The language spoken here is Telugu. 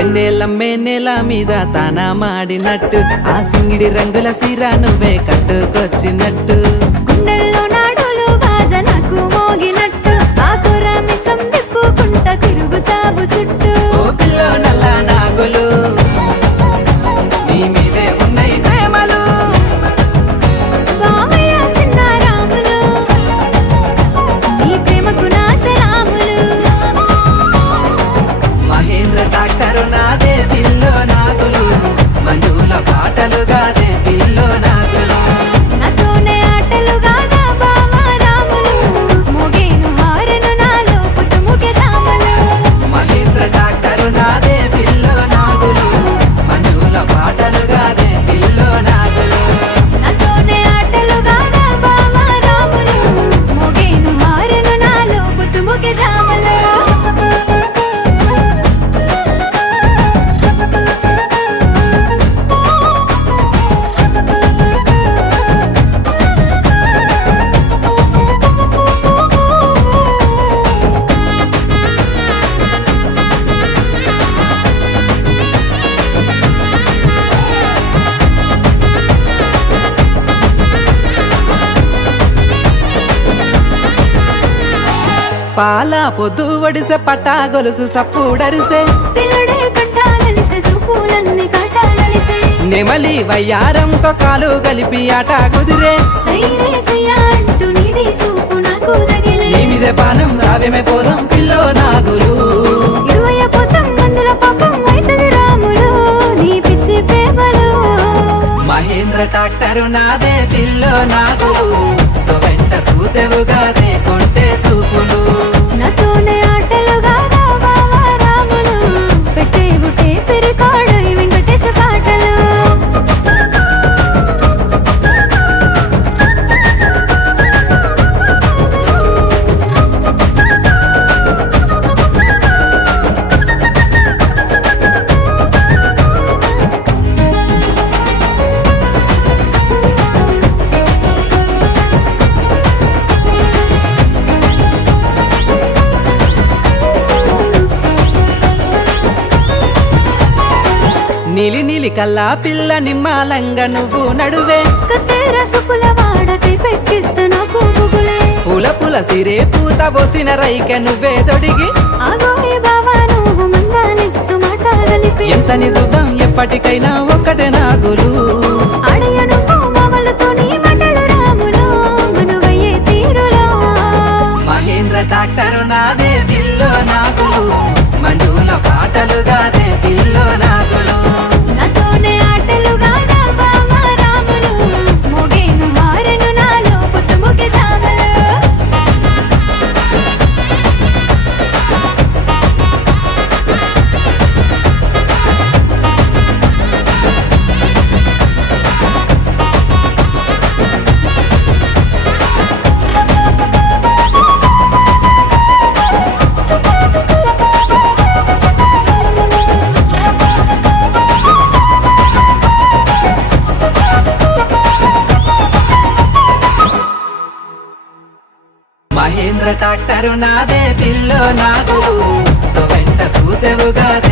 ఎన్నేలమ్మే నేల మీద తానా మాడినట్టు ఆ సింగిడి రంగుల సీర నువ్వే కట్టుకొచ్చినట్టు గుండెల్లో నాడులు బాజనకు మోగినట్టు ఆకురామిసం తిప్పుకుంటా తిరుగుతావు చుట్టూ ఓ పిల్లో నల్ల నాగులు నీ మీదే ఉన్నాయి ప్రేమలు బావయ్య సిన్న రాములు నీ ప్రేమకు నా సలాములు మహేంద్ర డాక్టరు నాదే పిల్లో నాగులు మంజుల పాటలు గాదే పిల్లో నాగులు నాతోనే ఆటలు గాదా బావా రాములు మోగేను హారెను నాలో పుట్టుముఖే తామలు మహేంద్ర డాక్టరు నాదే పిల్లో నాగులు మంజుల పాటలు గాదే పిల్లో నాగులు నాతోనే ఆటలు గాదా బావా రాములు మోగేను హారెను నాలో పుట్టుముఖే తామలు పాల పొద్దు ఒడిసె పట్టా గొలుసు సప్పుడరిసే పిల్లడే కంటాలలిసే సూపులన్నీ కాటాలలిసే నెమలి వయ్యారంతో కాలు కలిపి ఆట కుదిరే సైరే సయ్యా అంటూ నీది సూపు నాకు తగిలే నీ మీదే పానం రావేమే పోదాం పిల్లో నాగులు ఇరువయ్య పోతం మందుల పాపం అయితది రాములు నీ పిచ్చి ప్రేమలో మహేంద్ర డాక్టరు నాదే పిల్లో నాగులు తో వెంట చూసేవుగాదే కొంటే సూపులు నాతోనే ఆటలు గాదా బావా రాములు పెట్టేవు టేపు రికార్డు ఈ వెంకటేశ పాటలు నీలి నీలి కల్లా పిల్ల నిమ్మాలంగా నువ్వు నడువే కత్తెర సుపుల వాడకై పెట్టిస్తా నాకు బుగులే పూల పూల సిరే పూత పోసిన రైకె నువ్వే తొడిగి ఆగోయే బావా నువ్వు మందాలిస్తూ మాట కలిపి ఎంత నిజుదాం ఎప్పటికైనా ఒక్కటే నాగులు అడయ నువ్వు మామలతో నీ మాటలు రాములు మనువయ్యే తీరులో మహేంద్ర డాక్టరు నాదే పిల్లో నాగులు మంజుల పాటలు గాదే పిల్లో నాగులు నాతోనే ఆటలు గాదా బావా రాములు మోగేను హారెను నాలో పుట్టుముఖే తామలు మహేంద్ర డాక్టరు నాదే పిల్లో నాగులు తో వెంట చూసేవుగాదే